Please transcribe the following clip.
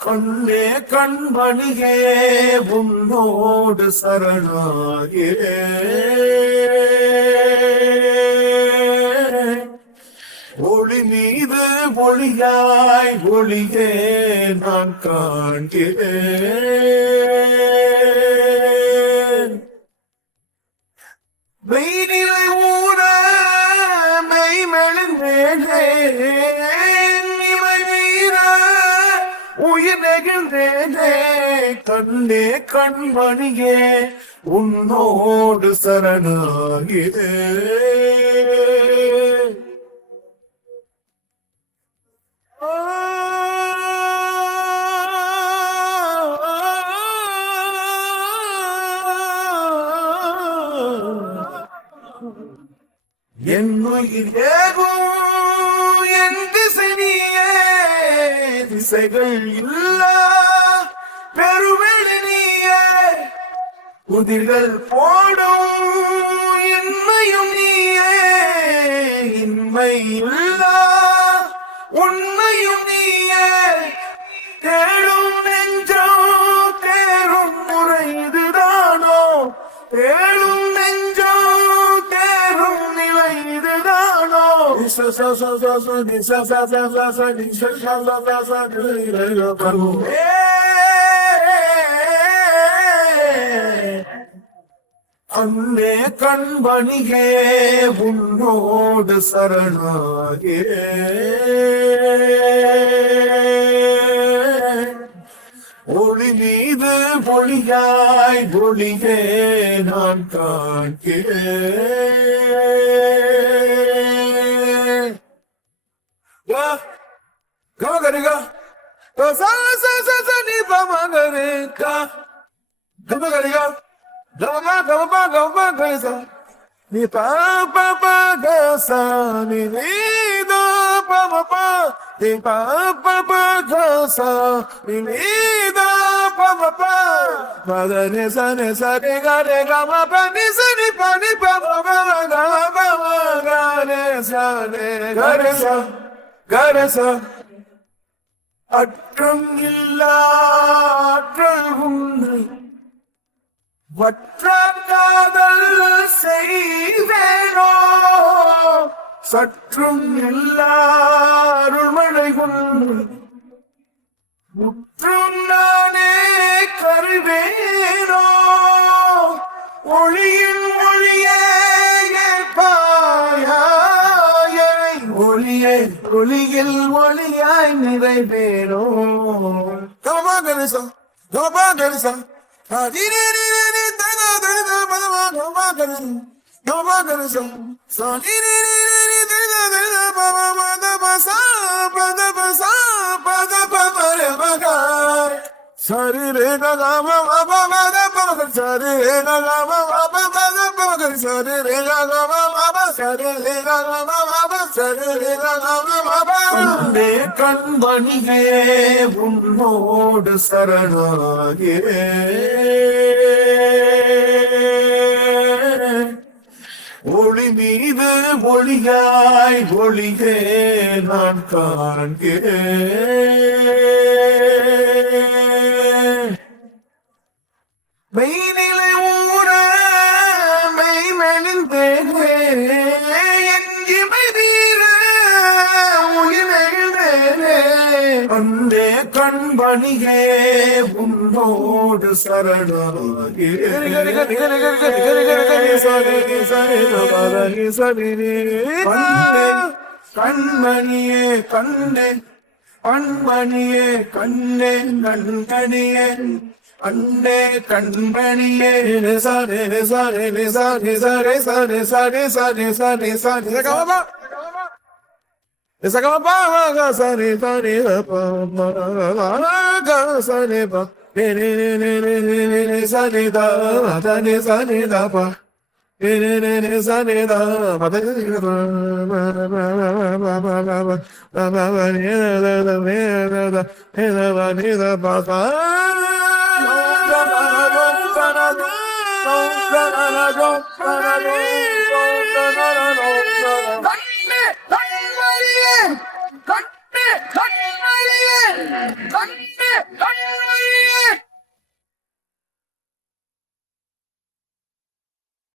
கண்ணே கண்மணியே உன்னோடு சரணாகே ஒளி மீது ஒளியாய் ஒளியே நான் காண்கிறேன் மெய்நிலை ஊர மெய் மெழுந்தேனே உயிர் நெகிழ்ந்தேனே கண்ணே கண்மணியே உன்னோடு சரணாகிறே என் உயிர் ஏகும் என் திசையே திசைகள் இல்ல பெருவெளி நீயே உதிர்கள் போடும் இன்மையும் நீயே இன்மை இல்ல உண்மையும் நீயே தேடும் நெஞ்சம் தேரும் முறை இதுதானோ தேடும் நெஞ்சம் தேரும் நிலை இதுதானோ அன்னே கண்மணியே உன்னோடு சரணாகே ஒளி மீது ஒளியாய் ஒளியே நான் காண்கிறேன் கமகரிகா நீ பமகரிகா கமகரிகா கமகா கமபா கமபா கரிசா நீ பாப்பா கசா நீ நீதா பமபா நீ பாப்பா கசா நீ நீதா பமபா மதனே சனே சனே கரே கமப நீ சனி பனி பமபா கமபா கரே சனே கரேசா கரேசா அற்றம் இல்லாற்றல் உண்டு வற்றாதல் செய்வேனோ சற்றும் எல்லாருள் மழை கொண்டு முற்றும் நானே கருவேனோ ஒளியின் ஒளியே பாயாயை ஒளியை ஒளியில் ஒளியாய் நிறைவேறோ கமகரிசா கமகரிசா சரி ரே கம சரி ரே கம சரி ரே கம சரி ரே கம சரி ரே கம கண்மணியே உன்னோடு சரணாகே ஒளி மீது ஒளியாய் ஒளியே நான் காண்கிறேன் மெய்நிலை ஊர மெய் மெழுந்தேனே எங்கிமை தீர உயிர் நெகிழ்ந்தேனே அந்தே கண்மணியே உன்னோடு சரணாகே கண்மணியே கண்ணே கண்மணியே கண்ணே நண்கணியே அண்ணே கண்மணியே சாரே சாரே சாரே சாரே சாரே சாரே சாரே சாரே சாரே கமபா esa kama pa ga sa ni ta ni pa ma ga sa ni pa ni ni sa ni da ta ni sa ni da pa ni sa ni da pa ta ni da ba ni da pa pa கண்ணே கண்மணியே கண்ணே